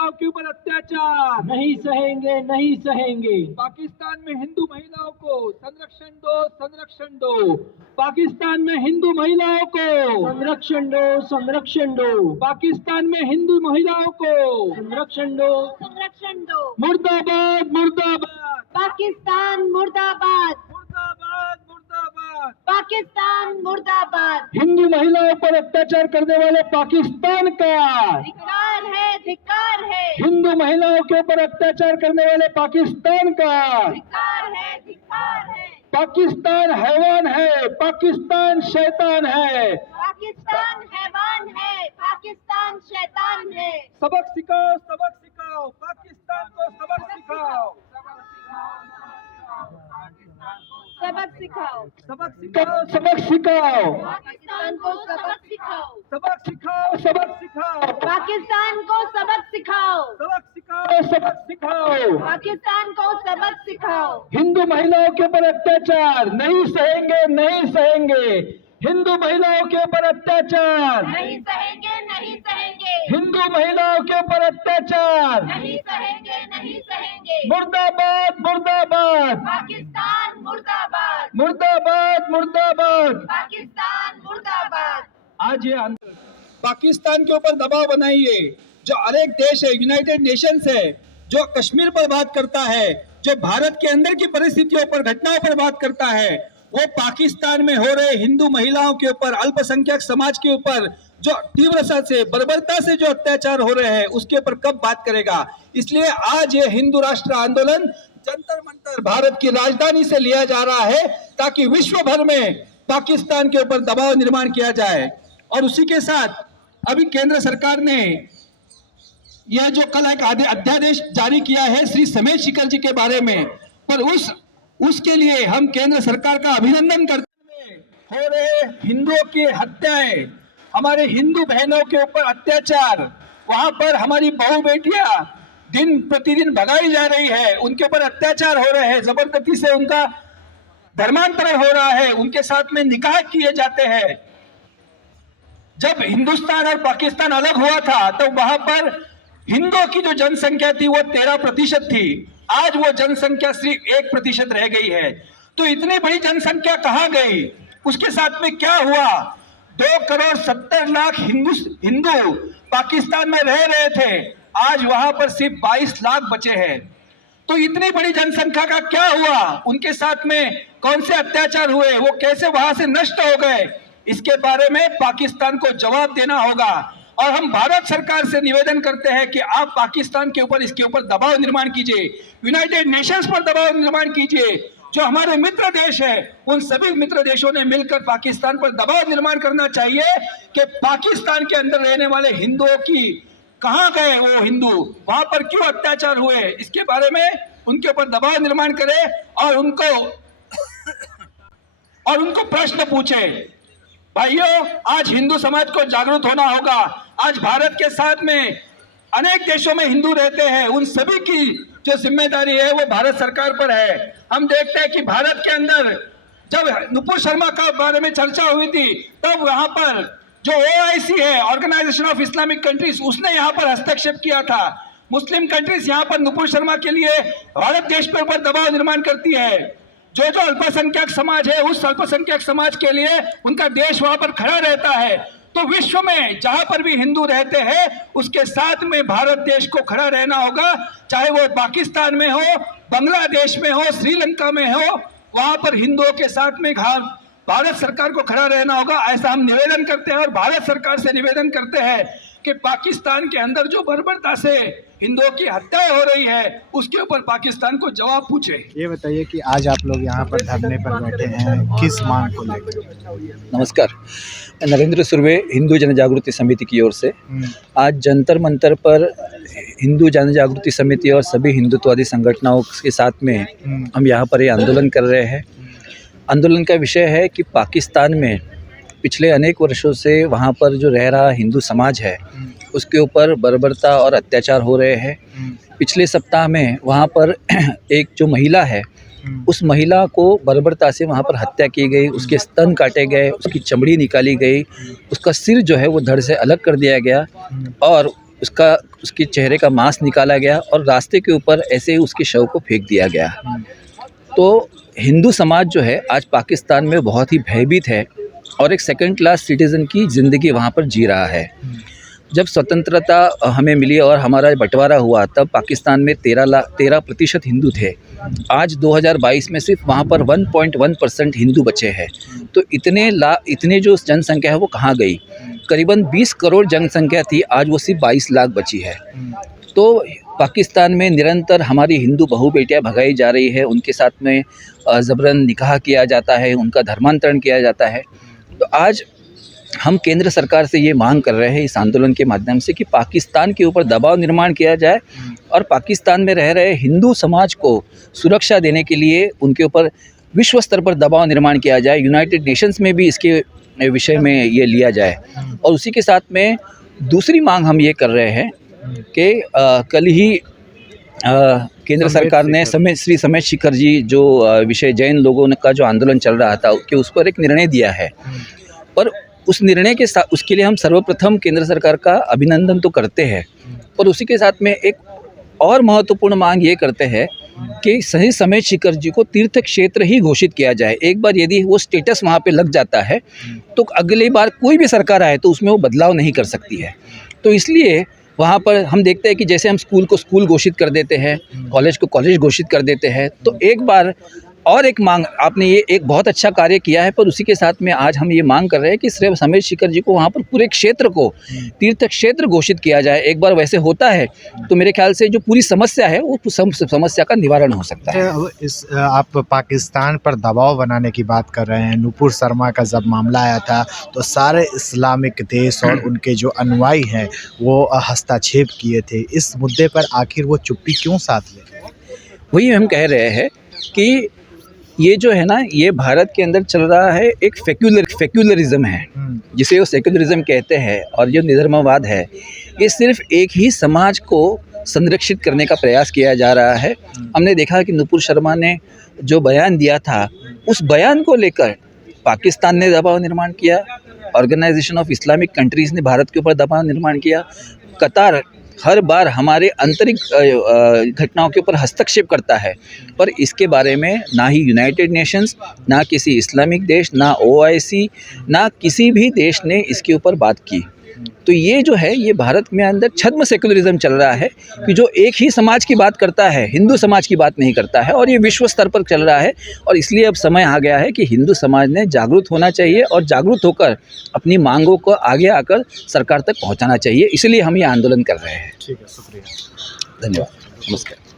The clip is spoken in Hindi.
महिलाओं के ऊपर अत्याचार नहीं सहेंगे, नहीं सहेंगे। पाकिस्तान में हिंदू महिलाओं को संरक्षण दो, संरक्षण दो। पाकिस्तान में हिंदू महिलाओं को संरक्षण दो, संरक्षण दो। पाकिस्तान में हिंदू महिलाओं को संरक्षण दो, संरक्षण दो। मुर्दाबाद, मुर्दाबाद, पाकिस्तान मुर्दाबाद, मुर्दाबाद, मुर्दाबाद। पाकिस्तान मुर्दाबाद। हिंदू महिलाओं पर अत्याचार करने वाले पाकिस्तान का धिक्कार है, धिक्कार है, हिंदू महिलाओं के ऊपर अत्याचार करने वाले पाकिस्तान का धिक्कार है, धिक्कार है। पाकिस्तान हैवान है, पाकिस्तान शैतान है। पाकिस्तान हैवान है, पाकिस्तान शैतान है। सबक सिखाओ, सबक सिखाओ, पाकिस्तान को सबक सिखाओ, सबक सिखाओ, सबक सिखाओ, सबक सिखाओ, पाकिस्तान को सबक सिखाओ, सबक सिखाओ, सबक सिखाओ, पाकिस्तान को सबक सिखाओ, सबक सिखाओ, सबक सिखाओ। पाकिस्तान को सबक सिखाओ। हिंदू महिलाओं के ऊपर अत्याचार नहीं सहेंगे, नहीं सहेंगे। हिंदू महिलाओं के ऊपर अत्याचार नहीं सहेंगे, नहीं सहेंगे, हिंदू महिलाओं के ऊपर अत्याचार नहीं सहेंगे, नहीं सहेंगे। मुर्दाबाद, मुर्दाबाद, पाकिस्तान मुर्दाबाद, मुर्दाबाद, मुर्दाबाद। पाकिस्तान मुर्दाबाद। आज ये पाकिस्तान के ऊपर दबाव बनाइए। जो अनेक देश है, यूनाइटेड नेशंस है, जो कश्मीर पर बात करता है, जो भारत के अंदर की परिस्थितियों पर, घटनाओं पर बात करता है, वो पाकिस्तान में हो रहे हिंदू महिलाओं के ऊपर, अल्पसंख्यक समाज के ऊपर जो तीव्रता से, बर्बरता से जो अत्याचार हो रहे हैं, उसके ऊपर कब बात करेगा। इसलिए आज ये हिंदू राष्ट्र आंदोलन जंतर मंतर भारत की राजधानी से लिया जा रहा है, ताकि विश्व भर में पाकिस्तान के ऊपर दबाव निर्माण किया जाए। और उसी के साथ अभी केंद्र सरकार ने यह जो कल एक अध्यादेश जारी किया है श्री समेश शिखर जी के बारे में, पर उसके लिए हम केंद्र सरकार का अभिनंदन करते हैं। हो रहे हिंदुओं की हत्याएं, हमारे हिंदू बहनों के ऊपर अत्याचार, वहां पर हमारी बहू बेटियां दिन प्रतिदिन भगाई जा रही है, उनके ऊपर अत्याचार हो रहे हैं, जबरदस्ती से उनका धर्मांतरण हो रहा है, उनके साथ में निकाह किए जाते हैं। जब हिंदुस्तान और पाकिस्तान अलग हुआ था तो वहां पर हिंदुओं की जो जनसंख्या थी वो 13% थी, आज वो जनसंख्या सिर्फ 1% रह गई है। तो इतनी बड़ी जनसंख्या कहां गई, उसके साथ में क्या हुआ। 2,70,00,000 हिंदू पाकिस्तान में रह रहे थे, आज वहां पर सिर्फ 22 लाख बचे हैं। तो इतनी बड़ी जनसंख्या का क्या हुआ, उनके साथ में कौन से अत्याचार हुए, वो कैसे वहां से नष्ट हो गए, इसके बारे में पाकिस्तान को जवाब देना होगा। और हम भारत सरकार से निवेदन करते हैं कि आप पाकिस्तान के ऊपर, इसके ऊपर दबाव निर्माण कीजिए, यूनाइटेड नेशंस पर दबाव निर्माण कीजिए। जो हमारे मित्र देश है, उन सभी मित्र देशों ने मिलकर पाकिस्तान पर दबाव निर्माण करना चाहिए कि पाकिस्तान के अंदर रहने वाले हिंदुओं की कहां गए, वो हिंदू वहां पर क्यों अत्याचार हुए, इसके बारे में उनके ऊपर दबाव निर्माण करे और उनको प्रश्न पूछे। भाइयों, आज हिंदू समाज को जागरूक होना होगा। आज भारत के साथ में अनेक देशों में हिंदू रहते हैं, उन सभी की जो जिम्मेदारी है वो भारत सरकार पर है। हम देखते हैं कि भारत के अंदर जब नुपुर शर्मा का बारे में चर्चा हुई थी, तब वहां पर जो OIC है, ऑर्गेनाइजेशन ऑफ इस्लामिक कंट्रीज, उसने यहाँ पर हस्तक्षेप किया था। मुस्लिम कंट्रीज यहाँ पर नुपुर शर्मा के लिए भारत देश के ऊपर दबाव निर्माण करती है। जो अल्पसंख्यक समाज है, उस अल्पसंख्यक समाज के लिए उनका देश वहां पर खड़ा रहता है। तो विश्व में जहां पर भी हिंदू रहते हैं, उसके साथ में भारत देश को खड़ा रहना होगा, चाहे वो पाकिस्तान में हो, बांग्लादेश में हो, श्रीलंका में हो, वहां पर हिंदुओं के साथ में भारत सरकार को खड़ा रहना होगा। ऐसा हम निवेदन करते हैं और भारत सरकार से निवेदन करते हैं कि पाकिस्तान के अंदर जो बर्बरता से हिंदुओं की हत्याएं हो रही है, उसके ऊपर पाकिस्तान को जवाब पूछे। ये बताइए कि आज आप लोग यहाँ पर धरने पर बैठे हैं, किस मांग को लेकर? नमस्कार, नरेंद्र सुर्वे, हिंदू जन जागृति समिति की ओर से आज जंतर मंतर पर हिंदू जन जागृति समिति और सभी हिंदुत्ववादी संगठनों के साथ में हम यहाँ पर ये आंदोलन कर रहे हैं। आंदोलन का विषय है कि पाकिस्तान में पिछले अनेक वर्षों से वहाँ पर जो रह रहा हिंदू समाज है, उसके ऊपर बर्बरता और अत्याचार हो रहे हैं। पिछले सप्ताह में वहाँ पर एक जो महिला है, उस महिला को बर्बरता से वहाँ पर हत्या की गई, उसके स्तन काटे गए, उसकी चमड़ी निकाली गई, उसका सिर जो है वो धड़ से अलग कर दिया गया और उसके चेहरे का मांस निकाला गया और रास्ते के ऊपर ऐसे ही उसके शव को फेंक दिया गया। तो हिंदू समाज जो है आज पाकिस्तान में बहुत ही भयभीत है और एक सेकंड क्लास सिटीज़न की ज़िंदगी वहाँ पर जी रहा है। जब स्वतंत्रता हमें मिली और हमारा बंटवारा हुआ तब पाकिस्तान में 13% हिंदू थे। आज 2022 में सिर्फ वहाँ पर 1.1% हिंदू बचे हैं। तो इतने जो जनसंख्या है वो कहाँ गई? करीबन 20 करोड़ जनसंख्या थी, आज वो सिर्फ 22 लाख बची है। तो पाकिस्तान में निरंतर हमारी हिंदू बहू बेटियाँ भगाई जा रही है, उनके साथ में ज़बरन निकाह किया जाता है, उनका धर्मांतरण किया जाता है। तो आज हम केंद्र सरकार से ये मांग कर रहे हैं इस आंदोलन के माध्यम से कि पाकिस्तान के ऊपर दबाव निर्माण किया जाए और पाकिस्तान में रह रहे हिंदू समाज को सुरक्षा देने के लिए उनके ऊपर विश्व स्तर पर दबाव निर्माण किया जाए। यूनाइटेड नेशंस में भी इसके विषय में ये लिया जाए। और उसी के साथ में दूसरी मांग हम ये कर रहे हैं कि कल ही केंद्र सरकार ने श्री समेत शिखर जी जो विषय जैन लोगों का जो आंदोलन चल रहा था कि उस पर एक निर्णय दिया है। पर उस निर्णय के साथ उसके लिए हम सर्वप्रथम केंद्र सरकार का अभिनंदन तो करते हैं, पर उसी के साथ में एक और महत्वपूर्ण मांग ये करते हैं कि श्री समेत शिखर जी को तीर्थ क्षेत्र ही घोषित किया जाए। एक बार यदि वो स्टेटस वहाँ पे लग जाता है तो अगली बार कोई भी सरकार आए तो उसमें वो बदलाव नहीं कर सकती है। तो इसलिए वहाँ पर हम देखते हैं कि जैसे हम स्कूल को स्कूल घोषित कर देते हैं, कॉलेज को कॉलेज घोषित कर देते हैं, तो एक बार और एक मांग आपने ये एक बहुत अच्छा कार्य किया है, पर उसी के साथ में आज हम ये मांग कर रहे हैं कि श्री समेत शिखर जी को वहाँ पर पूरे क्षेत्र को तीर्थ क्षेत्र घोषित किया जाए। एक बार वैसे होता है तो मेरे ख्याल से जो पूरी समस्या है वो समस्या का निवारण हो सकता है। आप पाकिस्तान पर दबाव बनाने की बात कर रहे हैं। नुपुर शर्मा का जब मामला आया था तो सारे इस्लामिक देश और उनके जो अनुयायी हैं वो हस्तक्षेप किए थे। इस मुद्दे पर आखिर वो चुप्पी क्यों साध ले? वही हम कह रहे हैं कि ये जो है ना, ये भारत के अंदर चल रहा है एक सेक्युलरिज्म है जिसे वो सेक्युलरिज्म कहते हैं। और जो निधर्मवाद है ये सिर्फ एक ही समाज को संरक्षित करने का प्रयास किया जा रहा है। हमने देखा कि नुपुर शर्मा ने जो बयान दिया था उस बयान को लेकर पाकिस्तान ने दबाव निर्माण किया, ऑर्गेनाइजेशन ऑफ इस्लामिक कंट्रीज़ ने भारत के ऊपर दबाव निर्माण किया, कतार हर बार हमारे आंतरिक घटनाओं के ऊपर हस्तक्षेप करता है। पर इसके बारे में ना ही यूनाइटेड नेशंस, ना किसी इस्लामिक देश, ना OIC, ना किसी भी देश ने इसके ऊपर बात की। तो ये जो है ये भारत में अंदर छद्म सेकुलरिज्म चल रहा है कि जो एक ही समाज की बात करता है, हिंदू समाज की बात नहीं करता है, और ये विश्व स्तर पर चल रहा है। और इसलिए अब समय आ गया है कि हिंदू समाज ने जागरूक होना चाहिए और जागरूक होकर अपनी मांगों को आगे आकर सरकार तक पहुंचाना चाहिए। इसलिए हम ये आंदोलन कर रहे हैं। ठीक है, शुक्रिया, धन्यवाद, नमस्कार।